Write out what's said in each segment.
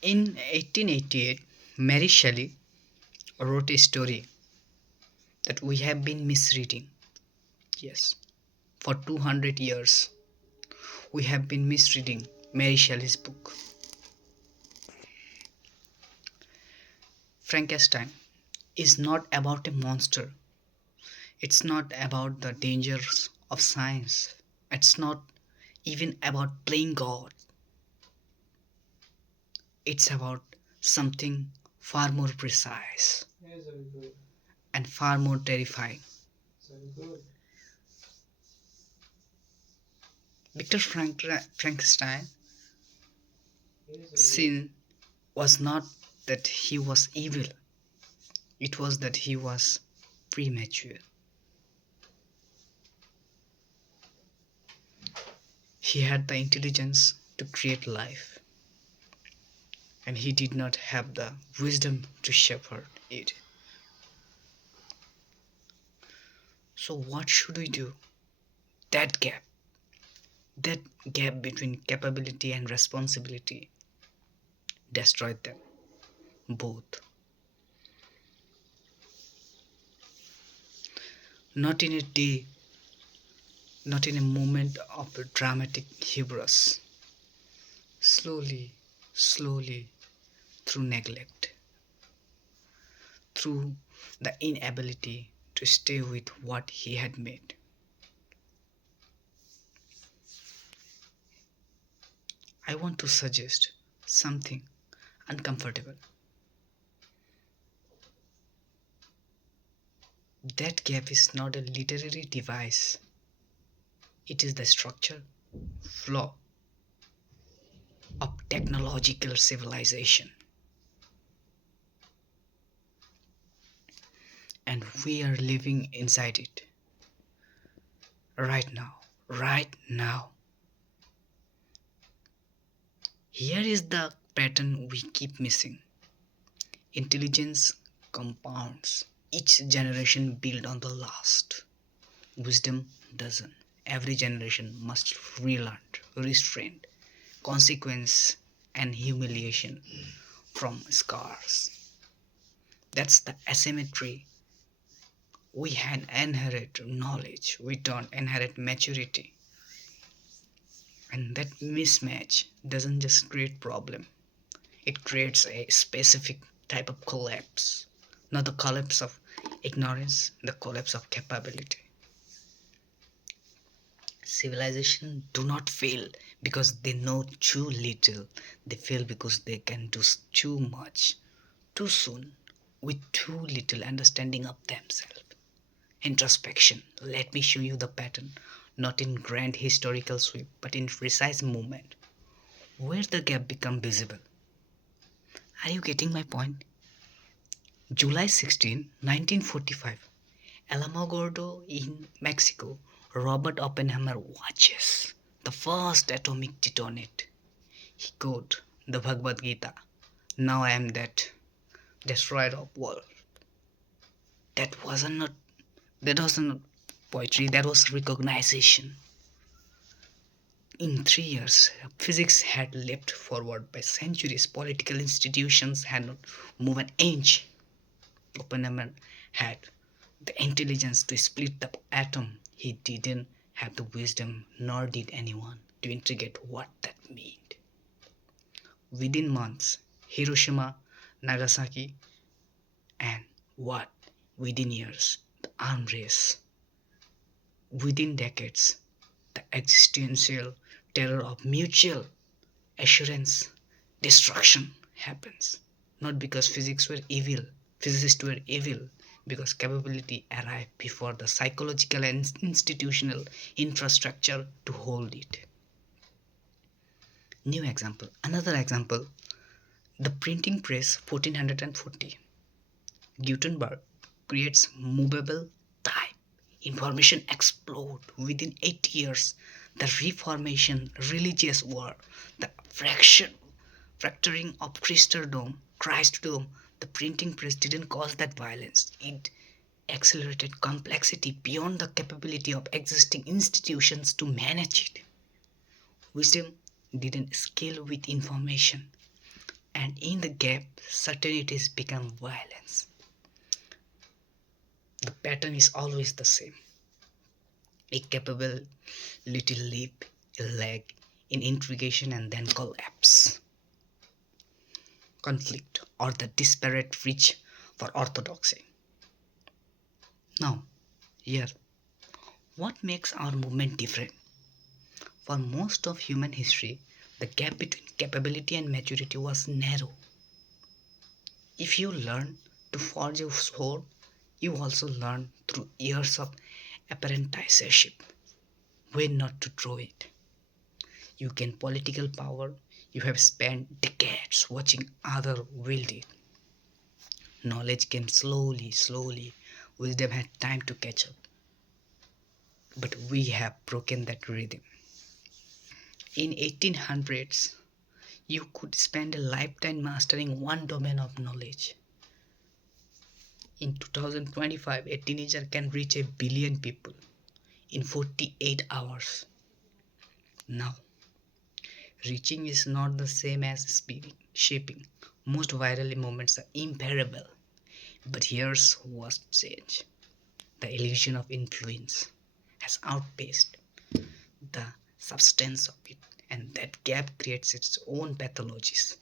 In 1888, Mary Shelley wrote a story that we have been misreading. Yes, for 200 years, we have been misreading Mary Shelley's book. Frankenstein is not about a monster. It's not about the dangers of science. It's not even about playing God. It's about something far more precise and far more terrifying. Victor Frankenstein sin was not that he was evil, it was that he was premature. He had the intelligence to create life, and he did not have the wisdom to shepherd it. So, what should we do? That gap, that gap between capability and responsibility, destroyed them both. Not in a day, not in a moment of a dramatic hubris. Slowly, slowly, through neglect, through the inability to stay with what he had made. I want to suggest something uncomfortable. That gap is not a literary device, it is the structure, flaw of technological civilization. And we are living inside it. Right now. Right now. Here is the pattern we keep missing. Intelligence compounds. Each generation build on the last. Wisdom doesn't. Every generation must relearn, restraint, consequence, and humiliation from scars. That's the asymmetry. We had inherit knowledge, we don't inherit maturity. And that mismatch doesn't just create problem, it creates a specific type of collapse. Not the collapse of ignorance, the collapse of capability. Civilization do not fail because they know too little. They fail because they can do too much, too soon, with too little understanding of themselves. Introspection. Let me show you the pattern, not in grand historical sweep, but in precise movement, where the gap become visible. Are you getting my point? July 16, 1945, Alamogordo in Mexico, Robert Oppenheimer watches the first atomic detonate. He quote the Bhagavad Gita, "Now I am dead, destroyer of world." That wasn't poetry, that was recognition. In 3 years, physics had leapt forward by centuries. Political institutions had not moved an inch. Oppenheimer had the intelligence to split the atom. He didn't have the wisdom, nor did anyone, to integrate what that meant. Within months, Hiroshima, Nagasaki, and what? Within years, the arms race. Within decades, the existential terror of mutual assurance destruction happens. Not because physicists were evil, because capability arrived before the psychological and institutional infrastructure to hold it. Another example, the printing press 1440. Gutenberg creates movable type. Information explode within 8 years. The Reformation, religious war, the fracturing of Christendom, the printing press didn't cause that violence. It accelerated complexity beyond the capability of existing institutions to manage it. Wisdom didn't scale with information, And in the gap, certainties become violence. The pattern is always the same. A capable little leap, a lag in intrigation, and then collapse, conflict, or the disparate reach for orthodoxy. Now, here, what makes our movement different? For most of human history, the gap between capability and maturity was narrow. If you learn to forge a sword, you also learn through years of apprenticeship when not to draw it. You gain political power, you have spent decades watching others wield it. Knowledge came slowly, slowly. Wisdom had time to catch up. But we have broken that rhythm. In 1800s, you could spend a lifetime mastering one domain of knowledge. In 2025, a teenager can reach a billion people in 48 hours. Now, reaching is not the same as speeding, shaping. Most viral moments are imparable. But here's what's changed. The illusion of influence has outpaced the substance of it, and that gap creates its own pathologies.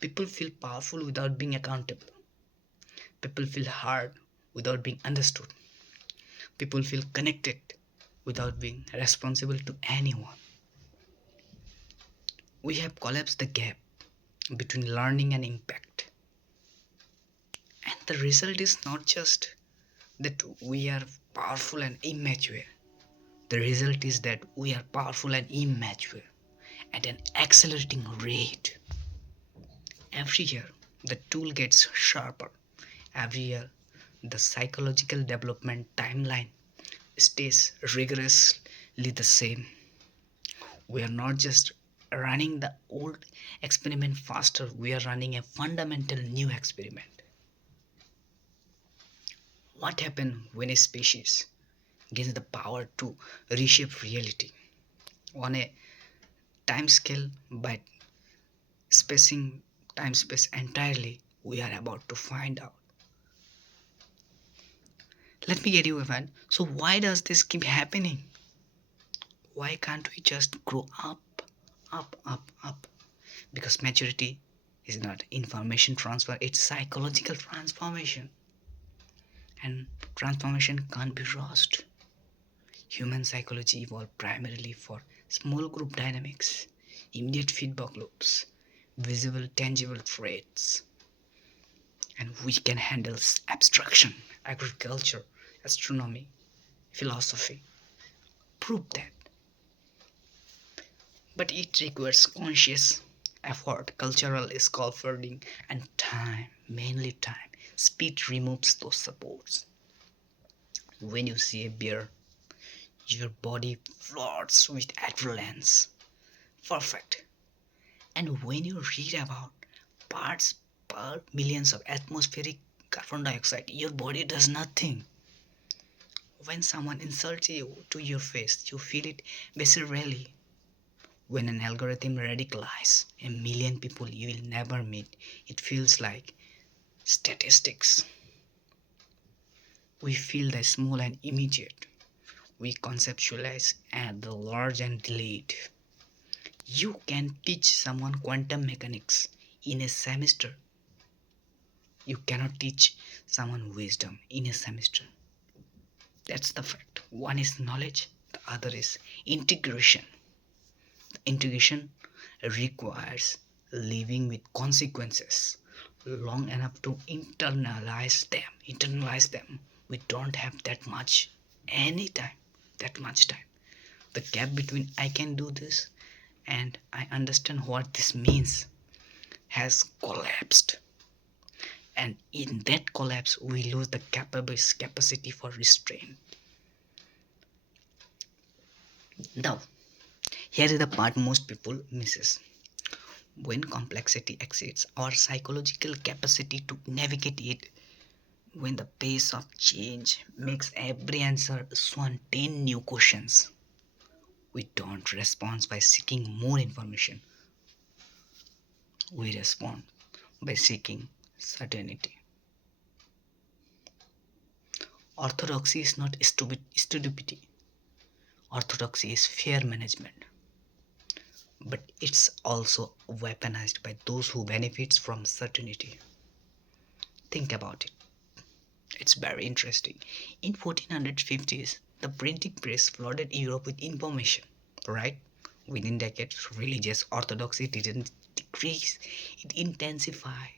People feel powerful without being accountable. People feel heard without being understood. People feel connected without being responsible to anyone. We have collapsed the gap between learning and impact. And the result is not just that we are powerful and immature. The result is that we are powerful and immature at an accelerating rate. Every year, the tool gets sharper. Every year, the psychological development timeline stays rigorously the same. We are not just running the old experiment faster, we are running a fundamental new experiment. What happens when a species gains the power to reshape reality on a time scale by spacing time space entirely? We are about to find out. Let me get you a fan. So why does this keep happening? Why can't we just grow up, up? Because maturity is not information transfer, it's psychological transformation. And transformation can't be rushed. Human psychology evolved primarily for small group dynamics, immediate feedback loops, visible, tangible traits. And we can handle abstraction, agriculture, astronomy, philosophy. Prove that. But it requires conscious effort, cultural scaffolding, and time, mainly time. Speed removes those supports. When you see a bear, your body floods with adrenaline. Perfect. And when you read about parts per millions of atmospheric carbon dioxide, your body does nothing. When someone insults you to your face, you feel it viscerally. When an algorithm radicalizes a million people you will never meet, it feels like statistics. We feel the small and immediate. We conceptualize and the large and delayed. You can teach someone quantum mechanics in a semester. You cannot teach someone wisdom in a semester. That's the fact. One is knowledge, the other is integration. Integration requires living with consequences long enough to internalize them. We don't have that much time. The gap between I can do this and I understand what this means has collapsed. And in that collapse, we lose the capacity for restraint. Now, here is the part most people misses. When complexity exceeds our psychological capacity to navigate it, when the pace of change makes every answer swan 10 new questions, we don't respond by seeking more information. We respond by seeking certainty. Orthodoxy is not stupidity. Orthodoxy is fear management, but it's also weaponized by those who benefits from certainty. Think about it. It's very interesting. In 1450s, the printing press flooded Europe with information, right? Within decades, religious orthodoxy didn't decrease, it intensified.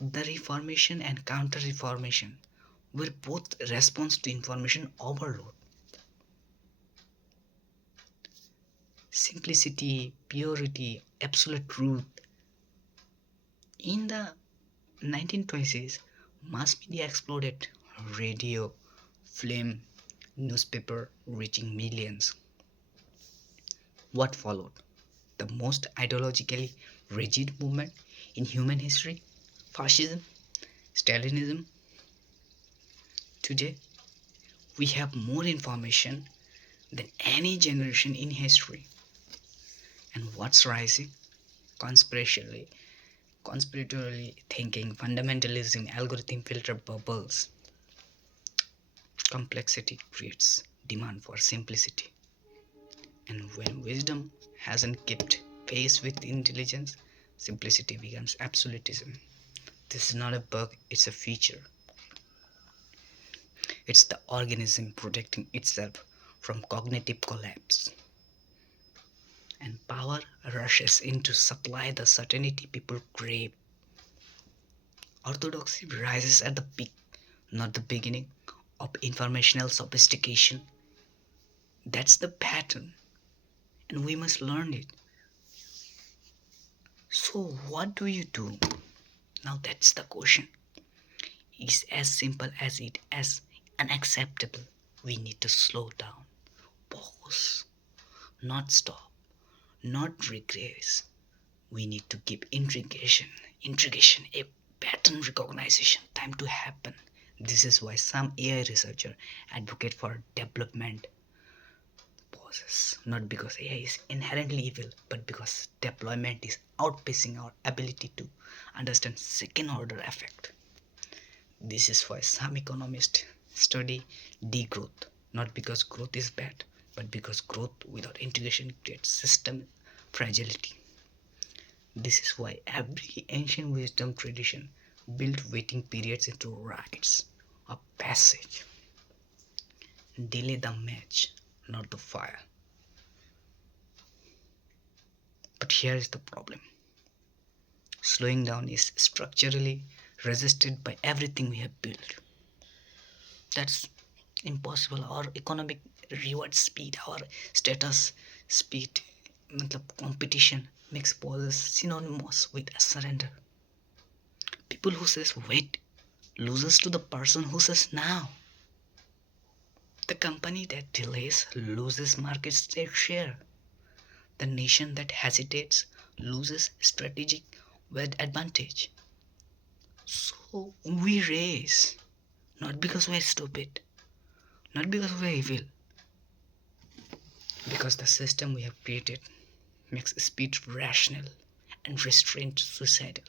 The Reformation and Counter Reformation were both response to information overload. Simplicity, purity, absolute truth. In the 1920s, mass media exploded. Radio, film, newspaper reaching millions. What followed? The most ideologically rigid movement in human history? Fascism? Stalinism? Today, we have more information than any generation in history. And what's rising? Conspiratorially, conspiratorially thinking, fundamentalism, algorithm filter bubbles. Complexity creates demand for simplicity. And when wisdom hasn't kept pace with intelligence, simplicity becomes absolutism. This is not a bug, it's a feature. It's the organism protecting itself from cognitive collapse. And power rushes in to supply the certainty people crave. Orthodoxy rises at the peak, not the beginning, of informational sophistication. That's the pattern, and we must learn it. So, what do you do? Now, that's the question. It's as simple as it as unacceptable. We need to slow down, pause, not stop, not regress. We need to give integration, a pattern recognition time to happen. This is why some AI researchers advocate for development pauses, not because AI is inherently evil, but because deployment is outpacing our ability to understand second order effect. This is why some economists study degrowth, not because growth is bad, but because growth without integration creates system fragility. This is why every ancient wisdom tradition built waiting periods into rites of passage. Delay the match, not the fire. But here is the problem. Slowing down is structurally resisted by everything we have built. That's impossible. Our economic reward speed, our status speed, competition makes pauses synonymous with surrender. People who says wait loses to the person who says now. The company that delays loses market share. The nation that hesitates loses strategic advantage. So we race, not because we're stupid, not because we're evil, because the system we have created makes speed rational and restraint suicidal.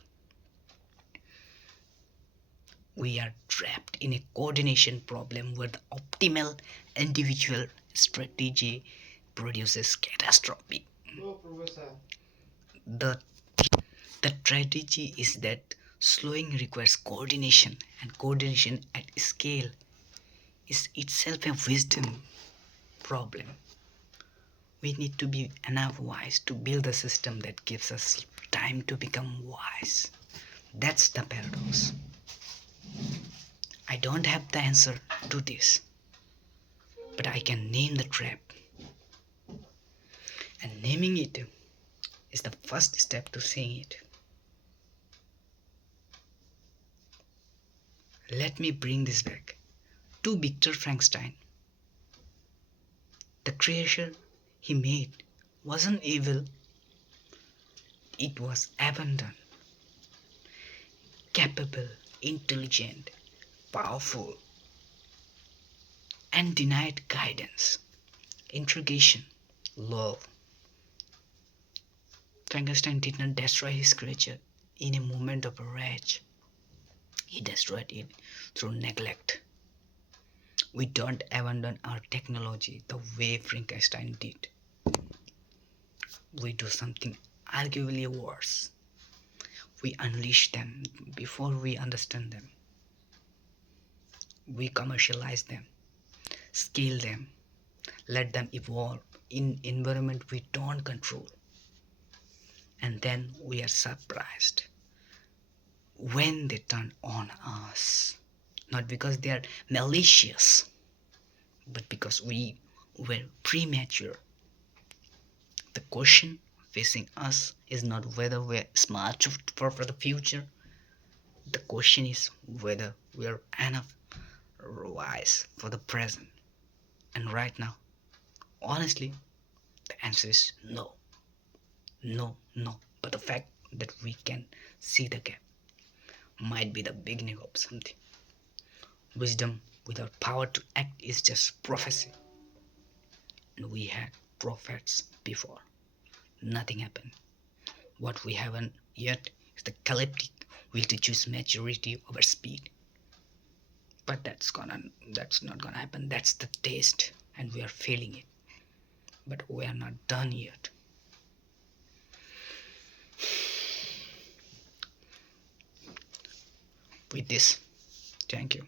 We are trapped in a coordination problem where the optimal individual strategy produces catastrophe. The, the tragedy is that slowing requires coordination, and coordination at scale is itself a wisdom problem. We need to be enough wise to build a system that gives us time to become wise. That's the paradox. I don't have the answer to this, but I can name the trap. And naming it is the first step to seeing it. Let me bring this back to Victor Frankenstein. The creature he made wasn't evil, it was abundant, capable, intelligent, powerful, and denied guidance, introgation, love. Frankenstein did not destroy his creature in a moment of rage. He destroyed it through neglect. We don't abandon our technology the way Frankenstein did. We do something arguably worse. We unleash them before we understand them. We commercialize them, scale them, let them evolve in environment we don't control. And then we are surprised when they turn on us. Not because they are malicious, but because we were premature. The question facing us is not whether we're smart for the future. The question is whether we're enough wise for the present. And right now, honestly, the answer is no. No, no. But the fact that we can see the gap might be the beginning of something. Wisdom without power to act is just prophecy. And we had prophets before. Nothing happened. What we haven't yet is the collective will to choose maturity over speed. But that's not gonna happen. That's the taste, and we are feeling it. But we are not done yet. With this, thank you.